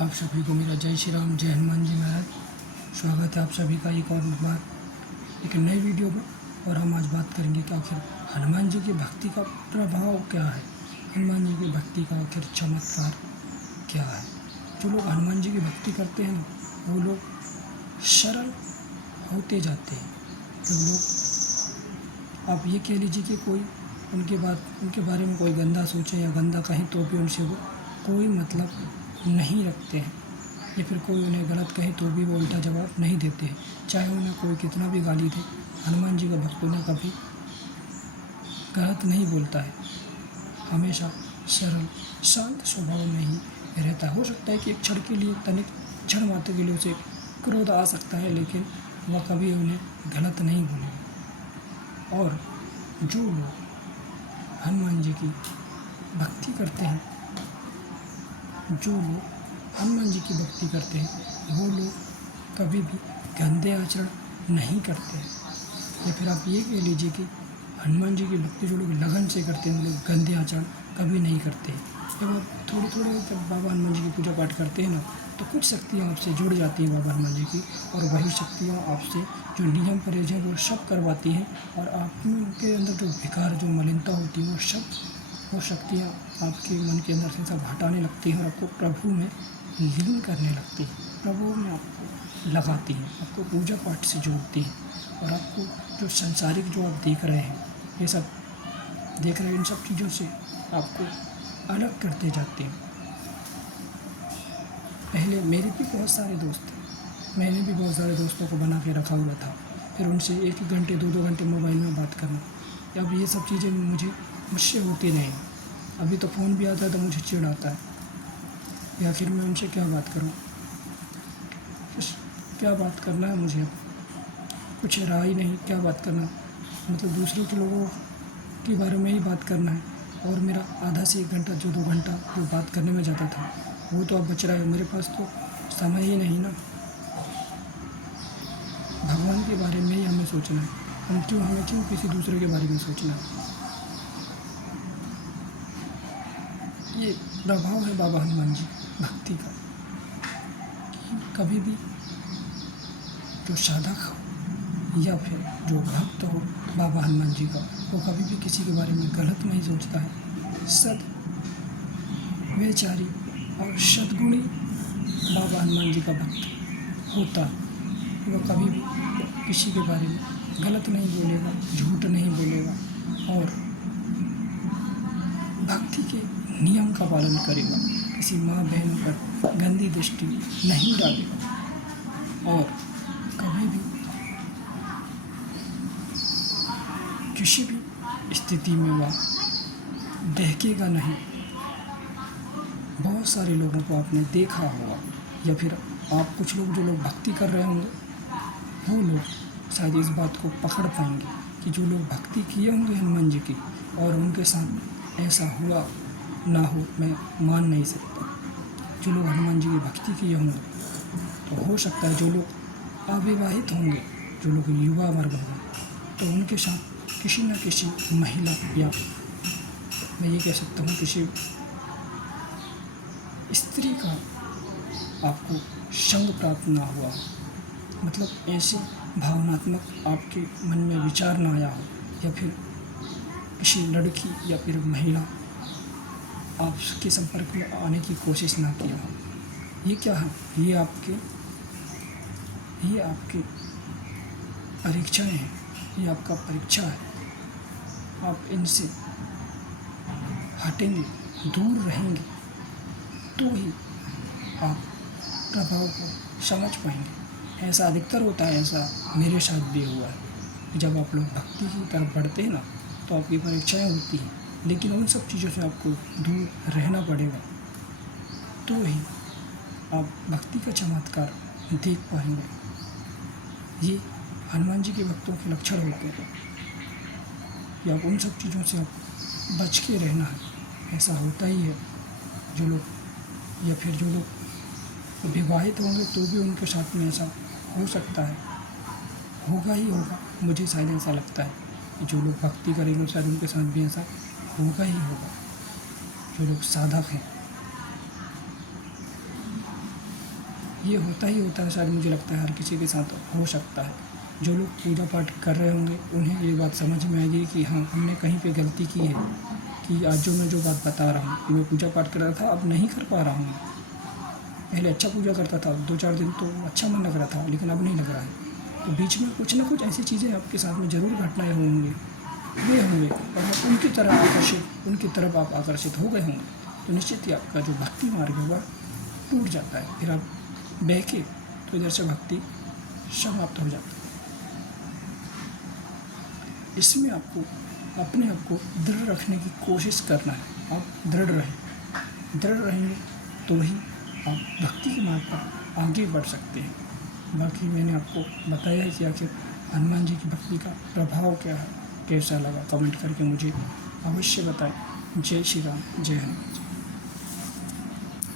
आप सभी को मेरा जय श्री राम, जय हनुमान जी महाराज। स्वागत है आप सभी का एक और बार एक नई वीडियो में। और हम आज बात करेंगे कि आखिर हनुमान जी की भक्ति का प्रभाव क्या है, हनुमान जी की भक्ति का आखिर चमत्कार क्या है। जो लोग हनुमान जी की भक्ति करते हैं ना, वो लोग सरल होते जाते हैं। जो लोग, आप ये कह लीजिए कि कोई उनके बारे में कोई गंदा सोचे या गंदा कहें तो भी उनसे वो कोई मतलब नहीं रखते हैं, या फिर कोई उन्हें गलत कहे तो भी वो उल्टा जवाब नहीं देते हैं। चाहे उन्हें कोई कितना भी गाली दे, हनुमान जी का भक्त उन्हें कभी गलत नहीं बोलता है। हमेशा सरल शांत स्वभाव में ही रहता है। हो सकता है कि एक क्षण के लिए, तनिक क्षण मात्र के लिए उसे क्रोध आ सकता है, लेकिन वह कभी उन्हें गलत नहीं बोलेगा। और जो लोग हनुमान जी की भक्ति करते हैं, जो लोग हनुमान जी की भक्ति करते हैं, वो लोग कभी भी गंदे आचरण नहीं करते हैं। या फिर आप ये कह लीजिए कि हनुमान जी की भक्ति जो लोग लगन से करते हैं, वो लोग गंदे आचरण कभी नहीं करते। जब आप थोड़े जब बाबा हनुमान जी की पूजा पाठ करते हैं ना, तो कुछ शक्तियाँ आपसे जुड़ जाती हैं बाबा हनुमान जी की, और वही शक्तियाँ आपसे जो नियम परहेज हैं वो सब करवाती हैं। और आपके अंदर जो विकार, जो मलिनता होती है, वो शक्तियाँ आपके मन के अंदर से सब हटाने लगती हैं और आपको प्रभु में लीन करने लगती हैं, प्रभु में आपको लगाती हैं, आपको पूजा पाठ से जोड़ती हैं। और आपको जो संसारिक जो आप देख रहे हैं, ये सब देख रहे हैं, इन सब चीज़ों से आपको अलग करते जाते हैं। पहले मेरे भी बहुत सारे दोस्त थे, मैंने भी बहुत सारे दोस्तों को बना के रखा हुआ था। फिर उनसे 1-1 घंटे 2-2 घंटे मोबाइल में बात करना, अब ये सब चीज़ें मुझसे होती नहीं। अभी तो फ़ोन भी आता है तो मुझे चिढ़ आता है कि आखिर मैं उनसे क्या बात करूं, क्या बात करना है मुझे, कुछ रहा ही नहीं, क्या बात करना, मतलब दूसरों के लोगों के बारे में ही बात करना है। और मेरा आधा से 1 घंटा, जो 2 घंटा जो बात करने में जाता था, वो तो अब बच रहा है। मेरे पास तो समय ही नहीं ना, भगवान के बारे में ही हमें सोचना है। हमें क्यों किसी दूसरे के बारे में सोचना है। ये प्रभाव है बाबा हनुमान जी भक्ति का। कभी भी जो साधक हो या फिर जो भक्त हो बाबा हनुमान जी का, वो कभी भी किसी के बारे में गलत नहीं सोचता है। सद वैचारी और सद्गुणी बाबा हनुमान जी का भक्त होता, वो कभी भी किसी के बारे में गलत नहीं बोलेगा, झूठ नहीं बोलेगा, और भक्ति के नियम का पालन करेगा। किसी माँ बहन पर गंदी दृष्टि नहीं डालेगा, और कभी भी किसी भी स्थिति में वह दहकेगा नहीं। बहुत सारे लोगों को आपने देखा होगा, या फिर आप कुछ लोग जो लोग भक्ति कर रहे होंगे, वो लोग शायद इस बात को पकड़ पाएंगे कि जो लोग भक्ति किए होंगे हनुमान जी की, और उनके साथ ऐसा हुआ ना हो, मैं मान नहीं सकता। जो लोग हनुमान जी की भक्ति किए होंगे, तो हो सकता है जो लोग अविवाहित होंगे, जो लोग युवा वर्ग होंगे, तो उनके साथ किसी न किसी महिला, या मैं ये कह सकता हूँ किसी स्त्री का आपको संग प्राप्त ना हुआ हो, मतलब ऐसे भावनात्मक आपके मन में विचार ना आया हो, या फिर किसी लड़की या फिर महिला आपके संपर्क में आने की कोशिश ना किया हो। ये क्या है, ये आपकी परीक्षाएं हैं, ये आपका परीक्षा है। आप इनसे हटेंगे, दूर रहेंगे, तो ही आप प्रभाव को समझ पाएंगे। ऐसा अधिकतर होता है, ऐसा मेरे साथ भी हुआ है। जब आप लोग भक्ति की तरफ बढ़ते हैं ना, तो आपकी परीक्षाएं होती हैं, लेकिन उन सब चीज़ों से आपको दूर रहना पड़ेगा, तो ही आप भक्ति का चमत्कार देख पाएंगे। ये हनुमान जी के भक्तों के लक्षण होते हैं कि आप उन सब चीज़ों से आप बच के रहना है। ऐसा होता ही है। जो लोग, या फिर जो लोग विवाहित होंगे, तो भी उनके साथ में ऐसा हो सकता है, होगा ही होगा। मुझे शायद ऐसा लगता है कि जो लोग भक्ति करेंगे शायद उनके साथ भी ऐसा होगा ही होगा। जो लोग साधक हैं, ये होता ही होता है, शायद मुझे लगता है हर किसी के साथ हो सकता है। जो लोग पूजा पाठ कर रहे होंगे उन्हें ये बात समझ में आएगी कि हाँ, हमने कहीं पे गलती की है, कि आज जो बात बता रहा हूँ कि मैं पूजा पाठ कर रहा था, अब नहीं कर पा रहा हूँ। पहले अच्छा पूजा करता था, 2-4 दिन तो अच्छा मन लग रहा था, लेकिन अब नहीं लग रहा है। तो बीच में कुछ ना कुछ ऐसी चीज़ें आपके साथ में ज़रूर घटनाएँ होंगी, हुए होंगे, और आप उनकी तरफ आप आकर्षित हो गए होंगे, तो निश्चित ही आपका जो भक्ति मार्ग है वह टूट जाता है। फिर आप बहके तो इधर से भक्ति समाप्त हो जाती है। इसमें आपको अपने आप को दृढ़ रखने की कोशिश करना है। आप दृढ़ रहेंगे तो ही आप भक्ति के मार्ग पर आगे बढ़ सकते हैं। बाकी मैंने आपको बताया है कि आखिर हनुमान जी की भक्ति का प्रभाव क्या है, कैसा लगा, कमेंट करके मुझे अवश्य बताएं। जय श्री राम, जय हनुमान।